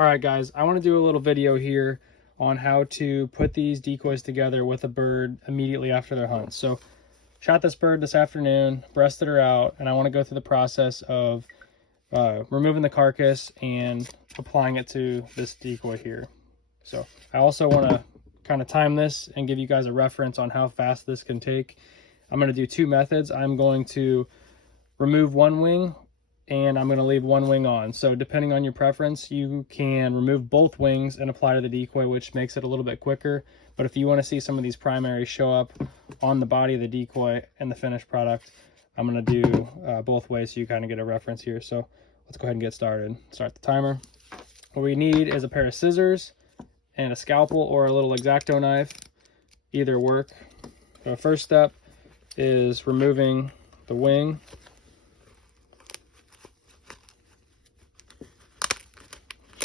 All right, guys, I want to do a little video here on how to put these decoys together with a bird immediately after their hunt. So shot this bird this afternoon, breasted her out, and I want to go through the process of removing the carcass and applying it to this decoy here. So I also want to kind of time this and give you guys a reference on how fast this can take. I'm going to do two methods. I'm going to remove one wing and I'm going to leave one wing on. So depending on your preference, you can remove both wings and apply to the decoy, which makes it a little bit quicker. But if you want to see some of these primaries show up on the body of the decoy and the finished product, I'm going to do both ways so you kind of get a reference here. So let's go ahead and get started. Start the timer. What we need is a pair of scissors and a scalpel or a little X-Acto knife. Either work. The first step is removing the wing.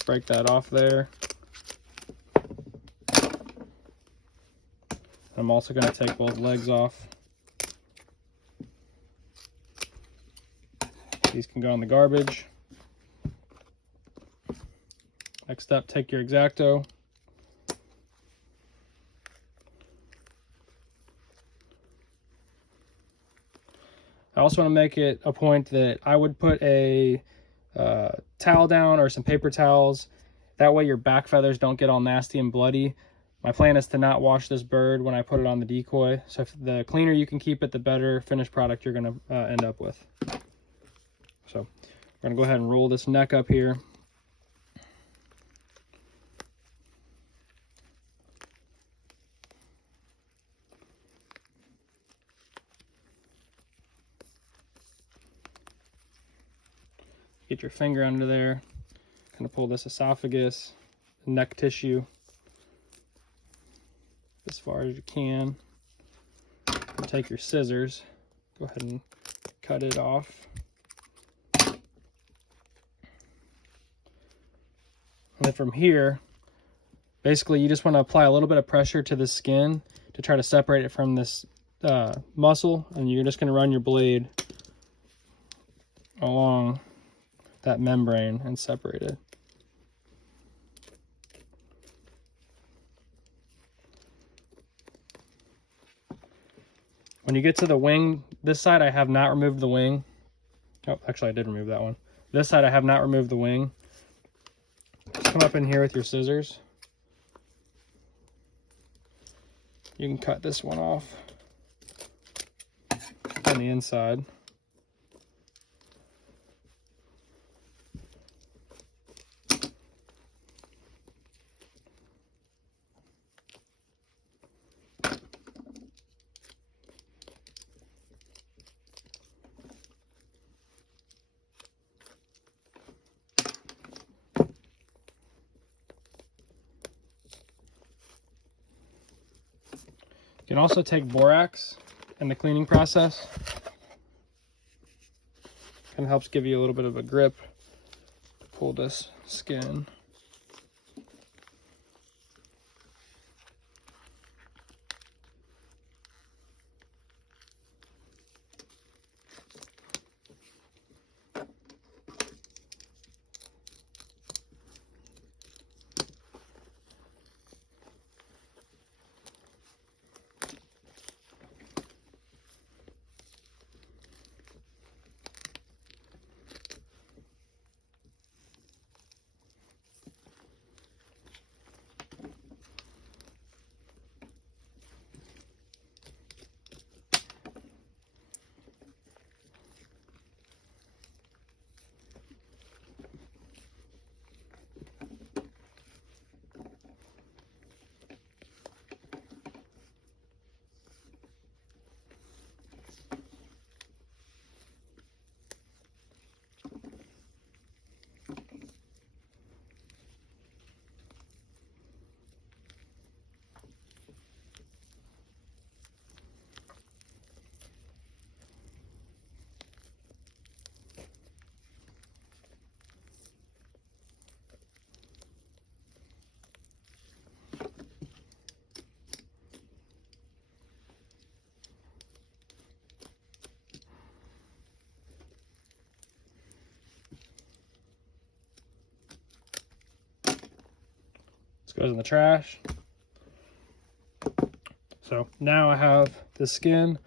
Break that off there. I'm also going to take both legs off. These can go in the garbage. Next step, take your X-Acto. I also want to make it a point that I would put a towel down or some paper towels. That way your back feathers don't get all nasty and bloody. My plan is to not wash this bird when I put it on the decoy. So if the cleaner you can keep it, the better finished product you're going to end up with. So we're going to go ahead and roll this neck up here. Get your finger under there, kind of pull this esophagus, neck tissue as far as you can. Take your scissors, go ahead and cut it off. And then from here, basically you just want to apply a little bit of pressure to the skin to try to separate it from this muscle, and you're just going to run your blade along that membrane and separate it. When you get to the wing, this side I have not removed the wing. Oh, actually I did remove that one. This side I have not removed the wing. Just come up in here with your scissors. You can cut this one off on the inside. You can also take borax in the cleaning process. Kind of helps give you a little bit of a grip to pull this skin. goes in the trash. So now I have the skin.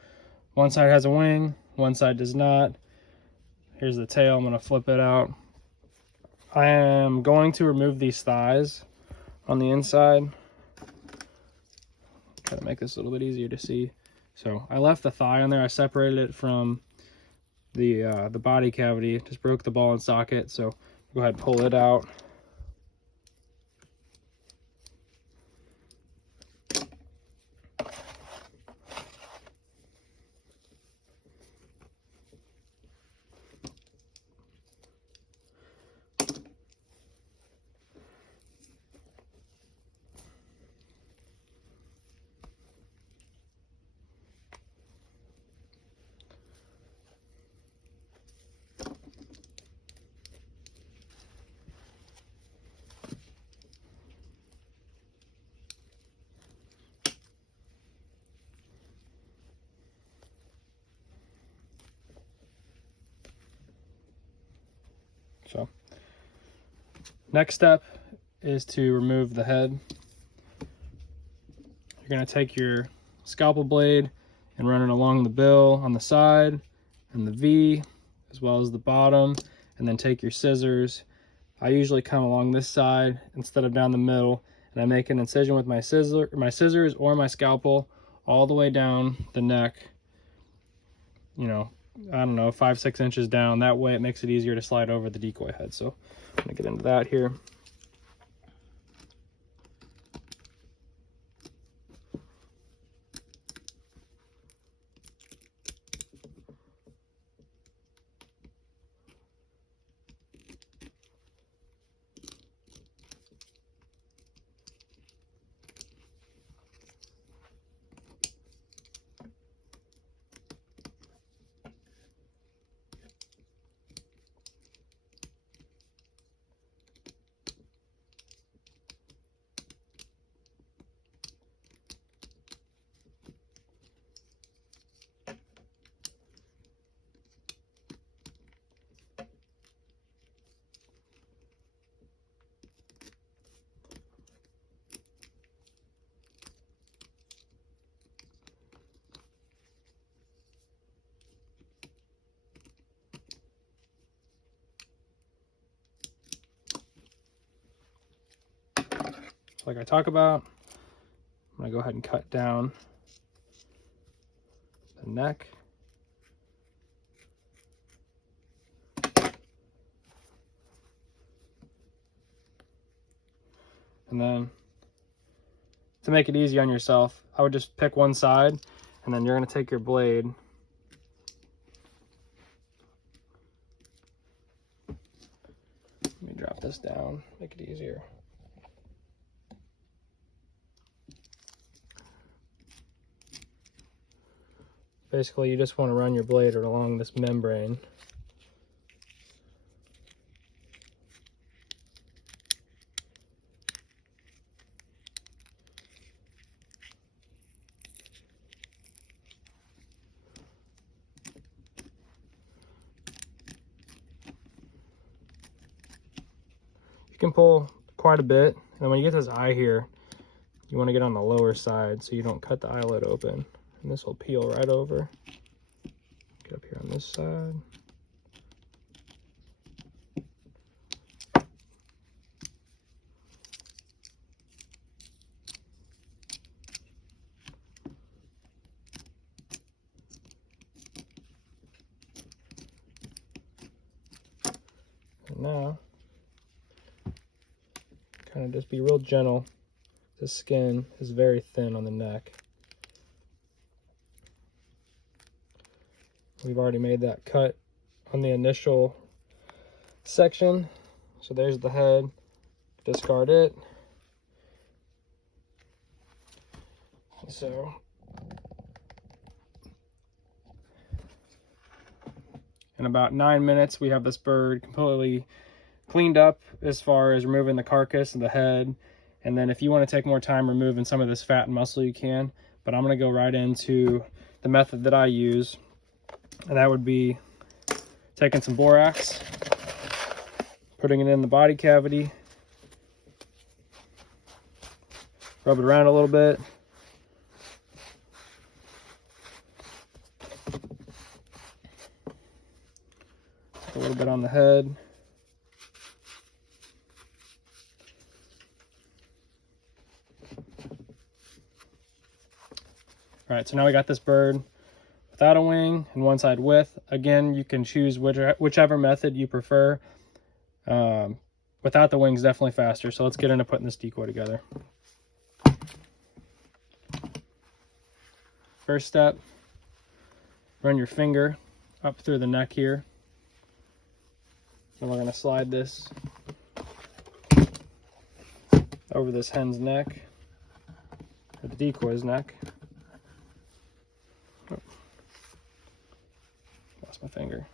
One side has a wing, one side does not. Here's the tail. I'm going to flip it out. I am going to remove these thighs on the inside. Try to make this a little bit easier to see. So I left the thigh on there. I separated it from the body cavity. Just broke the ball and socket. So go ahead and pull it out. So next step is to remove the head. You're going to take your scalpel blade and run it along the bill on the side and the V as well as the bottom, and then take your scissors. I usually come along this side instead of down the middle, and I make an incision with my scissors or my scalpel all the way down the neck, you know, I don't know, 5-6 inches down. That way it makes it easier to slide over the decoy head. So I'm gonna get into that here. Like I talk about, I'm gonna go ahead and cut down the neck. And then to make it easy on yourself, I would just pick one side, and then you're gonna take your blade let me drop this down, make it easier. Basically, you just want to run your blade along this membrane. You can pull quite a bit, and when you get this eye here, you want to get on the lower side so you don't cut the eyelid open. And this will peel right over. Get up here on this side. And now, kind of just be real gentle. The skin is very thin on the neck. We've already made that cut on the initial section. So there's the head. Discard it. So in about 9 minutes, we have this bird completely cleaned up as far as removing the carcass and the head. And then if you want to take more time removing some of this fat and muscle, you can. But I'm going to go right into the method that I use. And that would be taking some borax, putting it in the body cavity, Rub it around a little bit. A little bit on the head. All right, so now we got this bird without a wing and one side with. Again, you can choose whichever method you prefer. Without the wings, definitely faster. So let's get into putting this decoy together. First step, run your finger up through the neck here. And we're going to slide this over this hen's neck, or the decoy's neck. Oh, lost my finger.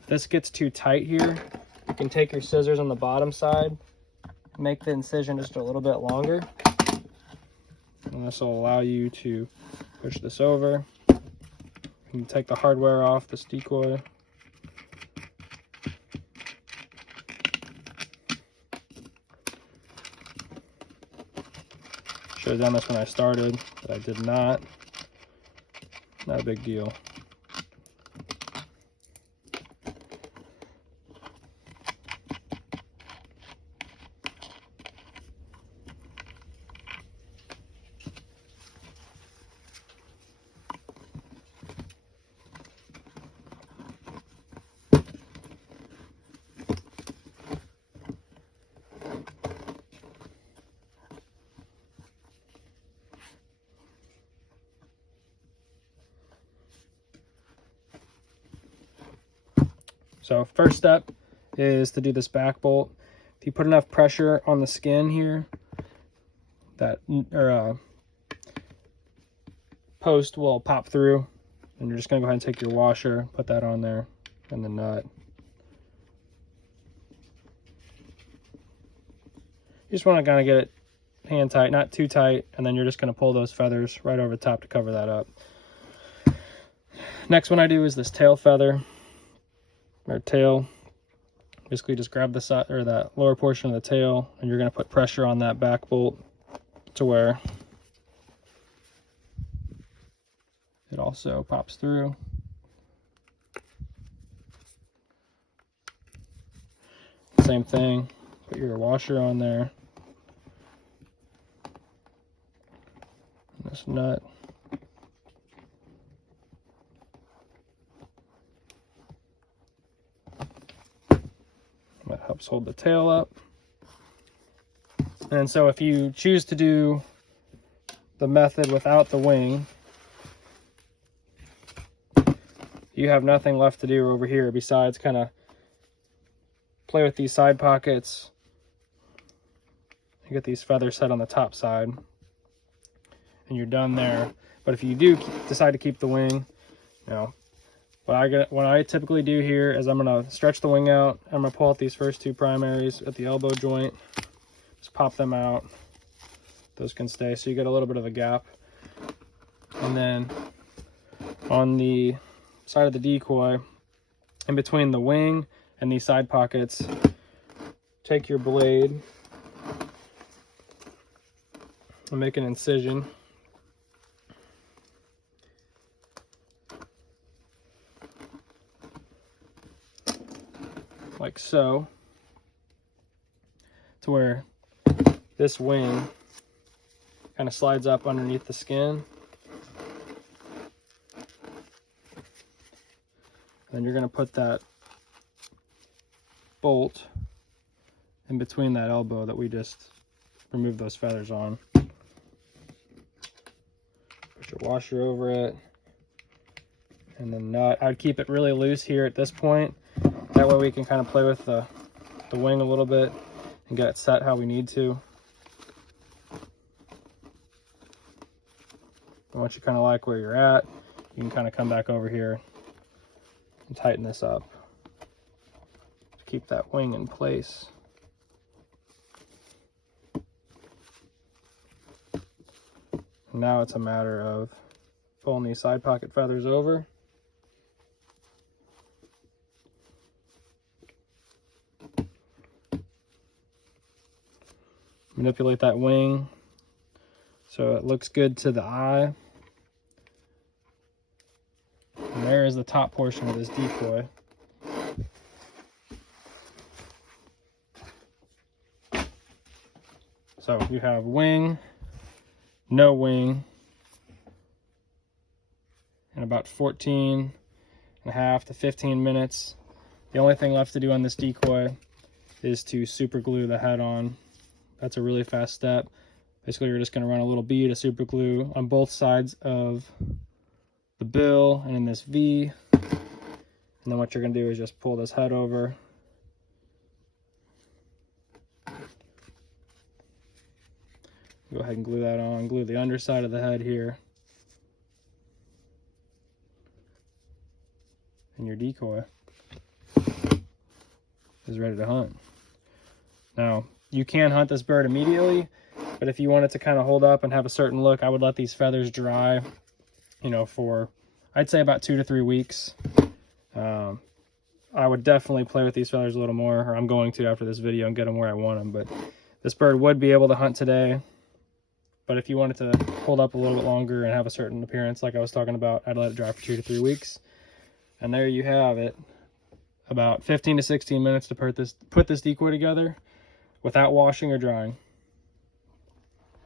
If this gets too tight here, you can take your scissors on the bottom side and make the incision just a little bit longer. And this will allow you to push this over. You can take the hardware off this decoy. Should have done this when I started, but I did not. Not a big deal. So first step is to do this back bolt. If you put enough pressure on the skin here, that post will pop through, and you're just going to go ahead and take your washer, put that on there, and the nut. You just want to kind of get it hand tight, not too tight, and then you're just going to pull those feathers right over the top to cover that up. Next one I do is this tail feather. Or tail. Basically just grab the side or that lower portion of the tail, and you're going to put pressure on that back bolt to where it also pops through. Same thing, put your washer on there. And this nut. That helps hold the tail up. And so if you choose to do the method without the wing, you have nothing left to do over here besides kind of play with these side pockets. You get these feathers set on the top side, and you're done there. But if you do decide to keep the wing, you know, what I typically do here is I'm going to stretch the wing out. I'm going to pull out these first two primaries at the elbow joint. Just pop them out. Those can stay, so you get a little bit of a gap. And then on the side of the decoy, in between the wing and these side pockets, take your blade and make an incision. Like so, to where this wing kind of slides up underneath the skin. Then you're going to put that bolt in between that elbow that we just removed those feathers on. Put your washer over it, and the nut. I'd keep it really loose here at this point. That way we can kind of play with the wing a little bit and get it set how we need to. And once you kind of like where you're at, you can kind of come back over here and tighten this up to keep that wing in place. And now it's a matter of pulling these side pocket feathers over. manipulate that wing so it looks good to the eye. And there is the top portion of this decoy. So you have wing, no wing, in about 14.5 to 15 minutes. The only thing left to do on this decoy is to super glue the head on. That's a really fast step. Basically, you're just going to run a little bead of super glue on both sides of the bill and in this V. And then what you're going to do is just pull this head over. Go ahead and glue that on. Glue the underside of the head here. And your decoy is ready to hunt. Now, you can hunt this bird immediately, but if you want it to kind of hold up and have a certain look, I would let these feathers dry, you know, for, I'd say about 2 to 3 weeks. I would definitely play with these feathers a little more, or I'm going to after this video, and get them where I want them. But this bird would be able to hunt today. But if you want it to hold up a little bit longer and have a certain appearance like I was talking about, I'd let it dry for 2 to 3 weeks. And there you have it. About 15 to 16 minutes to put this decoy together without washing or drying.